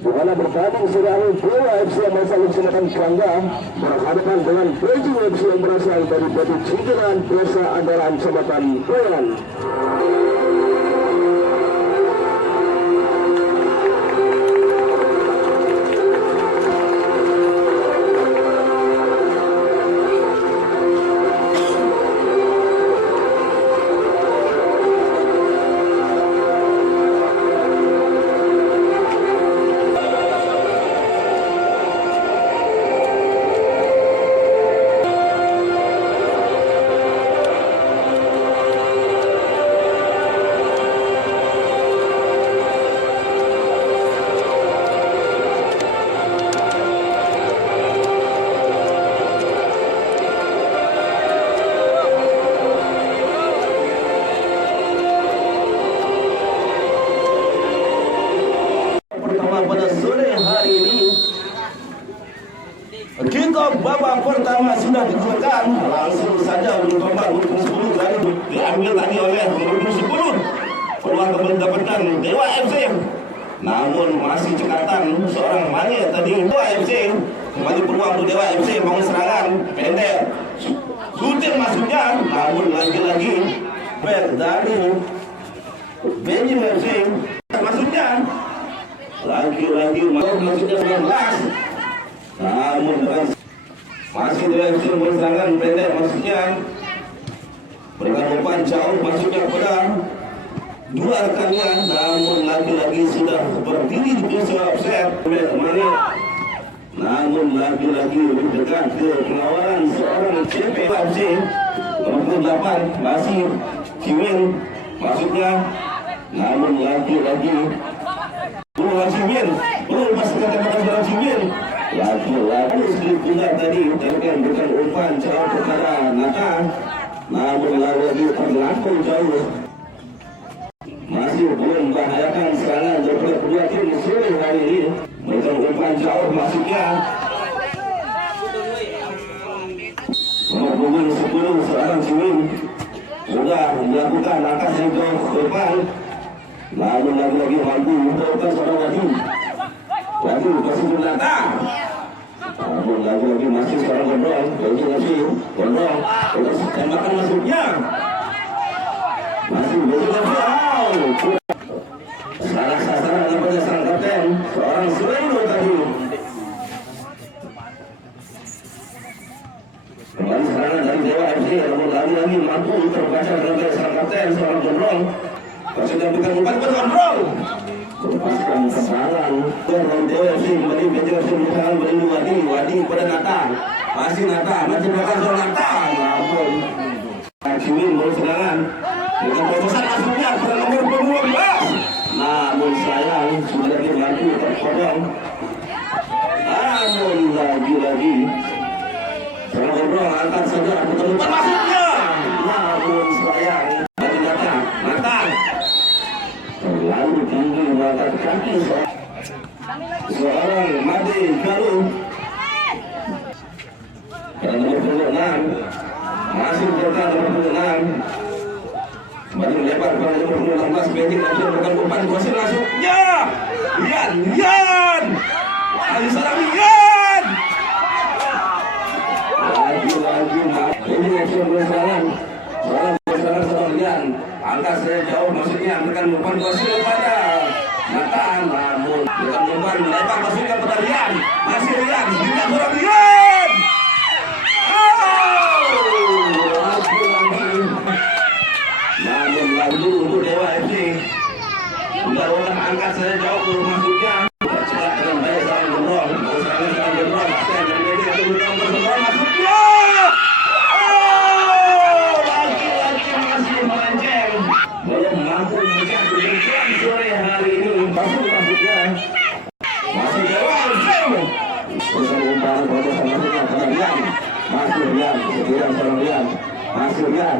di mana bertanding sudah Dewa FC yang masih melaksanakan Kerangga berhadapan dengan Beijing FC yang berasal dari Batu Cikiran, Desa Andaran, Kecamatan Bayan. Pada sore hari ini kick-off babak pertama sudah dikeluarkan. Langsung saja untuk tombak 10 tadi diambil tadi oleh 10 peluang mendapatkan Dewa FC, namun masih cekatan seorang Mane tadi. Dewa FC kembali peluang untuk Dewa FC, bangun serangan pendek shooting masuknya, namun lagi-lagi back dari Beijing FC masuknya lagi-lagi masuknya 19, namun masih Dewa FC serangan pendek masuknya, berikan umpan jauh masuknya kepada dua rekannya, namun lagi-lagi sudah berdiri di pintu offset Mane, namun lagi-lagi dekat ke pengawalan seorang CP FC nomor 8 masih Kimin masuknya, namun lagi-lagi Cimin belum masukkan kepada Cimin, lagi-lagi sedikit pundak tadi berikan umpan jauh kepada Nata, namun lagi terlampau jauh, masih belum membahayakan serangan daripada kedua tim sore hari ini. Berikan umpan jauh masuknya nomor punggung 10 seorang Cimin sudah melakukan langkah yang jauh ke depan, namun lagi-lagi mampu mendapatkan seorang Wadi kasih Nata, namun lagi-lagi masih seorang Gondrong, Gondrong untuk tembakan masuknya masih betul salah sasaran daripada sang kapten seorang Sulaino tadi. Kembali serangan dari Dewa FC, namun lagi-lagi mampu terbaca daripada sang kapten seorang Gondrong. Masih dapat umpan Gondrong lepaskan kesalahan dan Dewa FC kembali Beijing FC menyerang melindungi Wadi pada Nata, masih Nata masih belakang seorang Nata, namun Cimin baru serangan dengan pemesan masuknya pada nomor 12, namun sayang sudah dibantu terpotong, namun lagi-lagi seorang Gondrong angkat saja umpan masuknya, namun sayang bagi Nata terlalu tinggi mengangkat kaki seorang Made Galuh dan nomor 26 masih bertahan nomor 26 kembali melebar pada nomor 16 Beijing FC dengan umpan gosip masuknya Yan Ali Sarami Yan lagi-lagi Beijing FC berserangan seorang Yan angkat saya jauh masuknya berikan umpan gosip kepada Nata, namun berikan umpan melebar masuknya kepada Yan, masih Yan juga seorang Yan. Namun lalu untuk Dewa FC sudah orang angkat saya jauh ke masuknya cepat dengan baik seorang Gondrong masuknya lagi-lagi masih melenceng, belum mampu mengejar kedudukan sore hari ini. Masuknya masih Dewa FC bersama umpan masuknya pada Rian, masih Rian sekian seorang Rian, masih Rian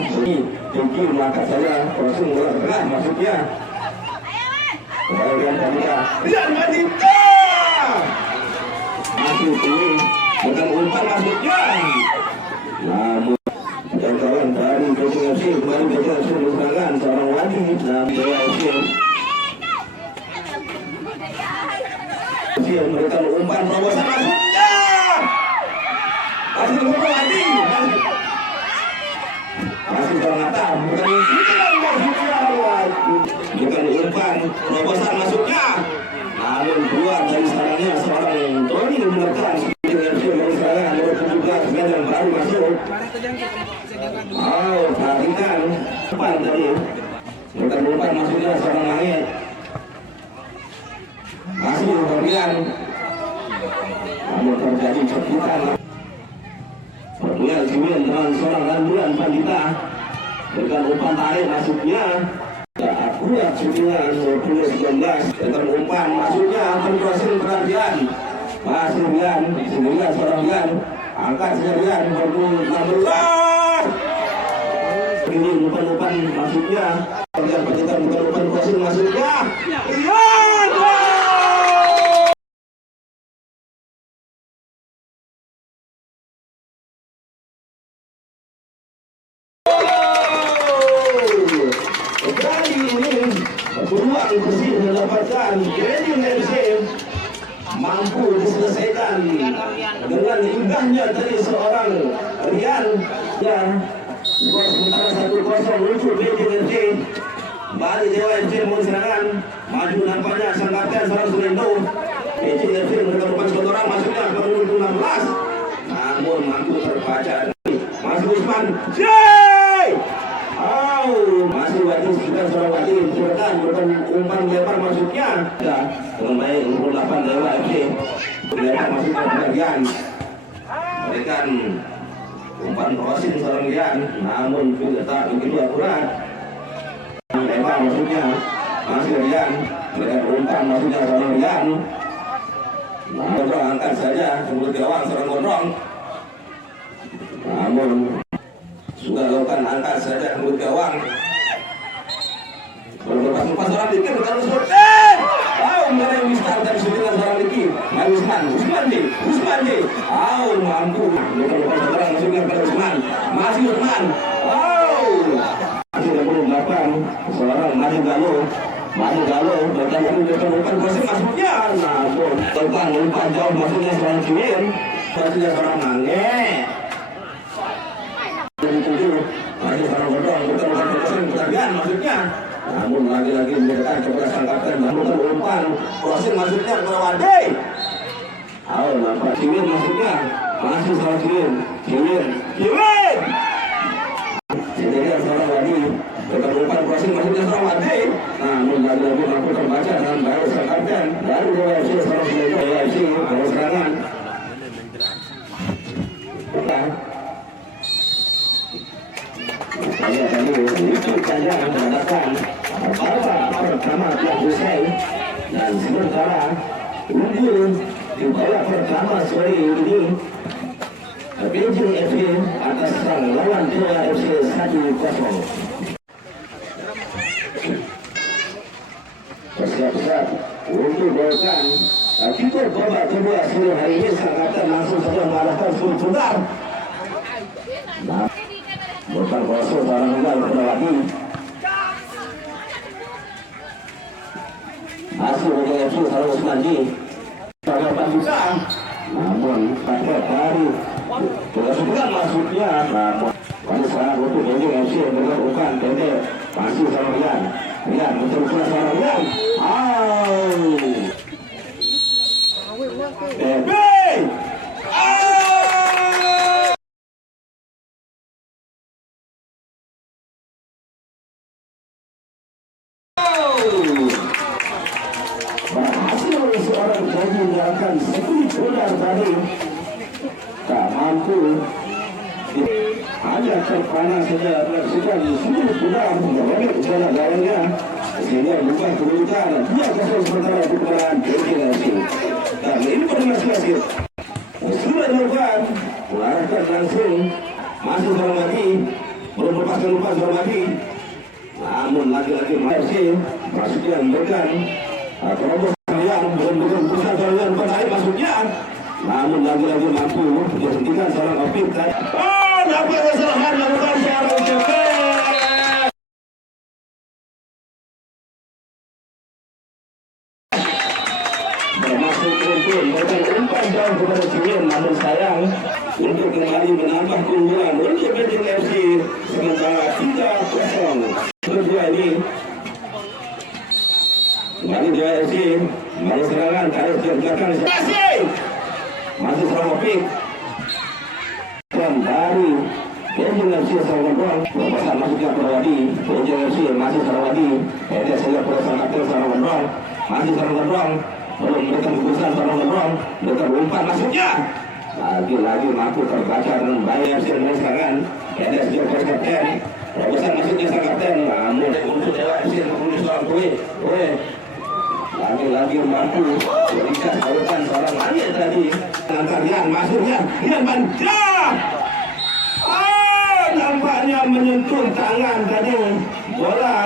ini tinggi maka saya langsung bola tengah masuknya Rian Madita masih tinggi bukan umpan masuknya, namun dan kawan dari Beijing FC kembali Beijing FC berserangan seorang Wadi dan Dewa FC memberikan umpan terobosan masuknya. Masih berapa Adi? Masih terangatan. Bukan umpan terobosan masuknya. Namun keluar dari sarangnya seorang Tony menerkan dengan dia dari serangan nomor 17 yang baru masuk. Perhatikan umpan tadi. Bukan umpan masuknya seorang langit. Masih kemudian terjadi cepitan. Perduel Jimin dengan seorang Randuan Pandita dengan umpan tarik masuknya. Akurat syutingan 2019 dengan umpan masuknya berhasil perhatian. Masih Rian, sendirian seorang Rian angkat sendirian 2016. Ini umpan-umpan masuknya. Perhatian Pandita bukan umpan berhasil masuknya. Rian! Peluang bersih mendapatkan Grading FC mampu diselesaikan dengan indahnya dari seorang Rian yang skor sementara 1-0 muncul Grading FC. Bali Dewa FC mau serangan maju nampaknya sang kapten seorang Surendo. Grading FC mereka umpan seorang masuknya ke menit 16 namun mampu terbaca. Masih Usman masih wajib juga seorang wajib silakan bukan umpan lebar masuknya ya dengan baik 28 Dewa FC lebar masuk ke bagian berikan umpan crossing seorang Rian namun tidak tak begitu akurat lebar masuknya masih Rian berikan umpan masuknya seorang Rian Gondrong angkat saja sebelum gawang seorang Gondrong namun sudah lakukan angkat saja sebelum gawang. Lepas seorang Diki berkata Usman mana yang bisa dari syutingan seorang Diki Usman mampu lepas seorang masuknya pada Usman masih Usman masih 28 seorang Maju Galo berkata umpan gosip masuknya namun umpan jauh masuknya seorang Kiwin masuknya seorang Nange masih seorang Gondrong bukan umpan gosip pertandingan masuknya namun lagi-lagi mendekat kepada sang kapten namun umpan crossing masuknya kepada Wade nampak Kiwin masuknya masih seorang Kiwin jadi seorang Wadi dengan umpan crossing masuknya seorang Wade namun lagi-lagi mampu terbaca dengan baik sang kapten dari Dewa FC seorang Dewa FC baru serangan itu saja mengatakan bahwa pertama telah selesai dan sementara unggul di babak pertama sore ini Beijing FC atas sang lawan Dewa FC 1-0. Bersiap-siap untuk melakukan kiper babak kedua sore hari ini sang kapten langsung saja mengarahkan full putar. Bukan kosong barang enggak kepada lagi hasil dari FC Sarawak Semanggi Sarawak bisa namun pakai dari kesulitan masuknya namun pada saat untuk Beijing FC melakukan pendek masih sama Rian menteruskan sama Rian berhasil seorang jadi menjalankan sepuluh bola tadi tak mampu hanya terpana saja melaksanakan 10 bola menjalankan bola gawangnya sehingga bukan kedudukan 2-0 sementara kemenangan Beijing FC. Dan informasi hasil sudah dilakukan mengarahkan langsung masuk seorang lagi belum lepaskan umpan seorang lagi namun lagi-lagi masih masuknya memberikan terobosan yang belum pusat seorang penarik masuknya namun lagi-lagi mampu dihentikan seorang Opik dapat kesalahan lakukan seorang Opik bermaksud masuk rumpun mereka umpan jauh kepada Ciwin, namun sayang untuk kembali menambah keunggulan untuk Beijing FC sementara 3-0. Kedua ini kembali Dewa FC baru serangan ke arah belakang masih serang Opik kembali Beijing FC serang Gondrong lepasan masuknya Purwadi. Beijing FC masih serang Wadi saya perusahaan kapten serang Gondrong masih serang Gondrong belum mereka keputusan serang Gondrong mereka umpan masuknya lagi-lagi mampu terbaca dengan baik FC dengan serangan sejauh perusahaan kapten lepasan masuknya sang kapten namun untuk Dewa FC mengulis seorang kue lagi-lagi mampu berikan saluran seorang langit tadi antarian masuknya Rian Banja nampaknya menyentuh tangan tadi bola.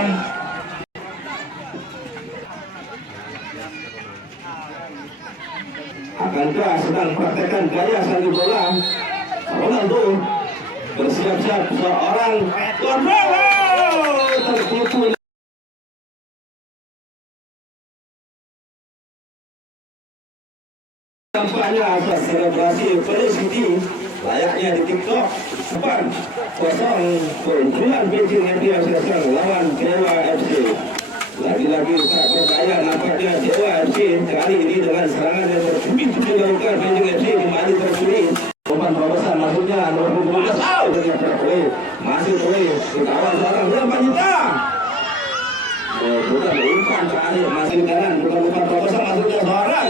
Akankah sedang praktekkan gaya sandi bola Ronaldo bersiap-siap seorang tertipu nampaknya atas selebrasi Felicity layaknya di TikTok 4-0 keunggulan Beijing FC lawan Dewa FC. Lagi-lagi tak berdaya nampaknya Dewa FC kali ini dengan serangan yang bertubi-tubi dilakukan Beijing FC kembali tersulit. Umpan terobosan maksudnya nomor 12 masih boleh kawan seorang berapa juta bukan umpan terakhir masih di kanan bukan umpan terobosan maksudnya seorang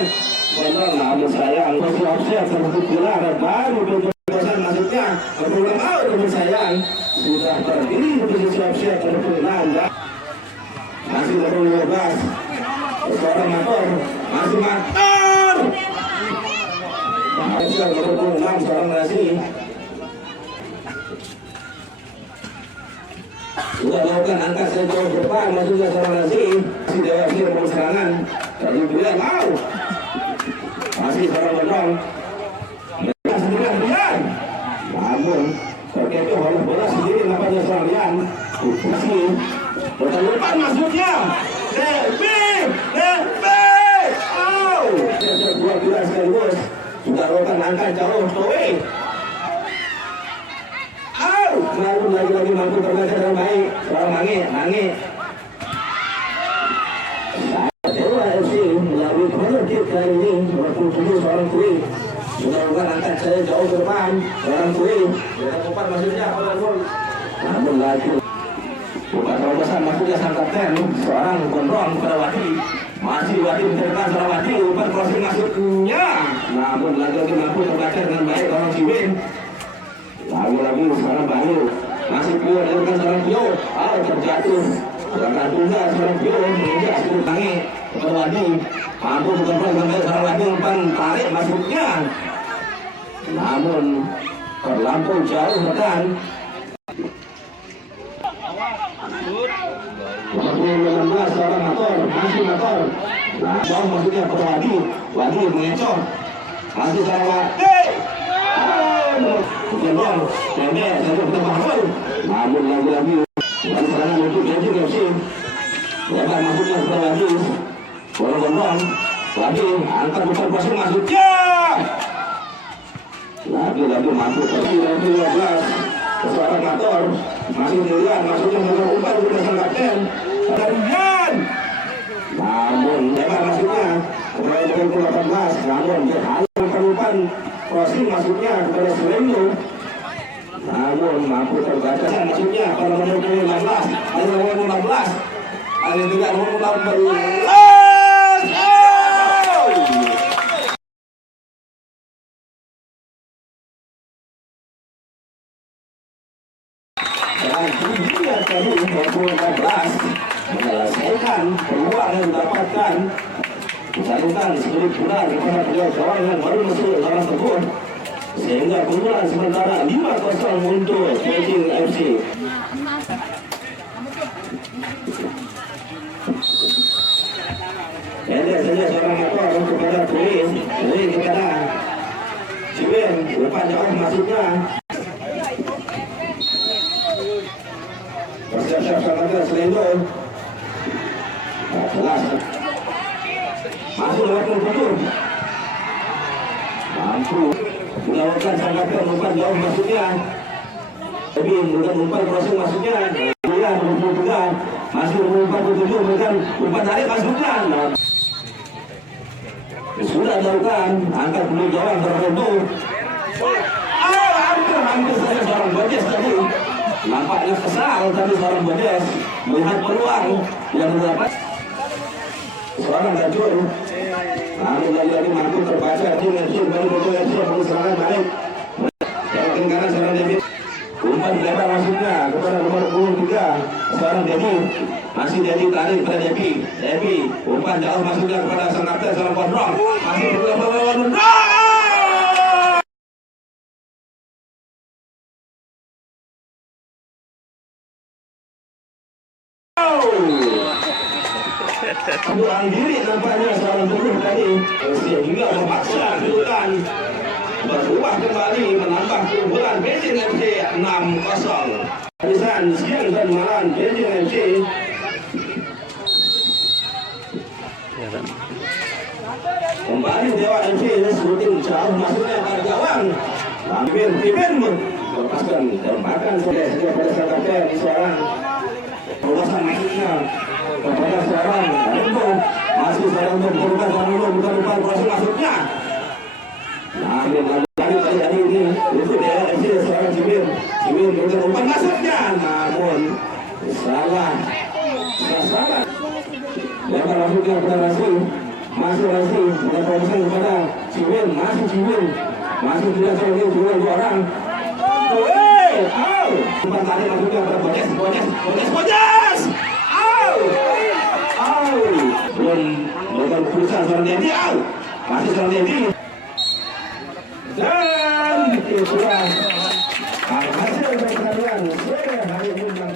kontrol namun sayang masih offset tertutup bola baru terobosan maksudnya berulang out namun sayang sudah berdiri di posisi offset tertutup masih nomor 15 seorang motor masih motor masih nomor 26 seorang nasi sudah melakukan angka sejauh depan maksudnya seorang nasi masih Dewa FC nomor serangan dari Bilan mau masih seorang Gondrong mereka sedikit Bilan namun terkecoh oleh bola sendiri nampaknya seorang Rian masih depan masuknya dua bila sekaligus sudah rokan angka jauh Towe namun lagi-lagi mampu terbaca dengan baik seorang Mange Dewa FC melalui penalti kali ini walaupun seorang Kui sudah rokan angka jauh ke depan seorang Kui dengan umpan masuknya pada gol namun lagi bukan terobosan masuknya sang kapten seorang Gondrong pada Wadi masih Wadi mencetakkan seorang Wadi umpan crossing masuknya namun lagi-lagi mampu terbaca dengan baik orang Ciwin lagi-lagi seorang Bayu masih Pio dengan seorang Pio terjatuh seorang tunggal seorang Pio menginjak sepuluh tangi kepada Wadi mampu bukan dengan baik seorang Wadi umpan tarik masuknya namun terlampau jauh rekan 16 seorang motor masih motor bawah maksudnya ke Wadi mengecoh masih seorang Wadi Gendong pendek satu ketembak namun lagi-lagi dan serangan untuk Beijing FC lebar masuknya ke Wadi bola Gondrong Wadi angkat bukan crossing masuknya lagi-lagi masuk ke 15 seorang motor masih dilihat masuknya dengan umpan untuk sang kapten Rian namun lebar masuknya kepada 18 namun dia hanya umpan crossing masuknya kepada Selenyo namun mampu terbaca masuknya pada nomor 15 dan nomor 16 ada juga nomor 16 dan tujuan tadi nomor 16 menyelesaikan peluang yang didapatkan disalurkan sedikit bola kepada pihak kawan yang baru masuk dalam tersebut sehingga keunggulan sementara 5-0 untuk Beijing FC. Pendek saja seorang motor kepada Tui kepada Ciwin umpan jauh masuknya bersiap-siap sangatnya Selendo jelas masuk lewat kultur mampu melakukan sangkapan umpan jauh masuknya. Tapi bukan umpan crossing masuknya. Dia menuju juga masih umpan tujuh bukan umpan tarik masuknya. Sudah dilakukan angkat dulu jauh tertentu. Hampir saja seorang Bodes tadi. Nampaknya kesal tadi seorang Bodes melihat peluang yang terdapat. Seorang Gajul lalu lagi mampu terbaca tim baru baru serangan balik ke kanan seorang David umpan lebar masuknya kepada nomor 23 seorang Devi masih Devi tarik kepada Devi umpan jauh masuknya kepada sang kapten seorang Gondrong masih Gondrong Buang diri nampaknya seorang tubuh tadi. Dia juga memaksa kedudukan berubah kembali menambah keunggulan Beijing FC 6-0. Harisan siang dan malam Beijing FC. Kembali Dewa FC sebutin jauh masuknya ke gawang. Pimpinan melepaskan tembakan sudah pada sang kapten seorang peluasan masuknya kepada seorang Rendo masih seorang berkorban dulu bukan umpan proses masuknya. Lagi tadi ini itu dia seorang Cibir bukan umpan masuknya namun salah. Lepas masuknya kepada Rasi masih bukan proses kepada Cibir masih tidak seorang dua orang. Umpan tadi masuknya kepada Bodes. Belum melakukan keputusan seorang Dedi. Masih seorang Dedi. Dan itu sudah hasil pertandingan sore hari ini.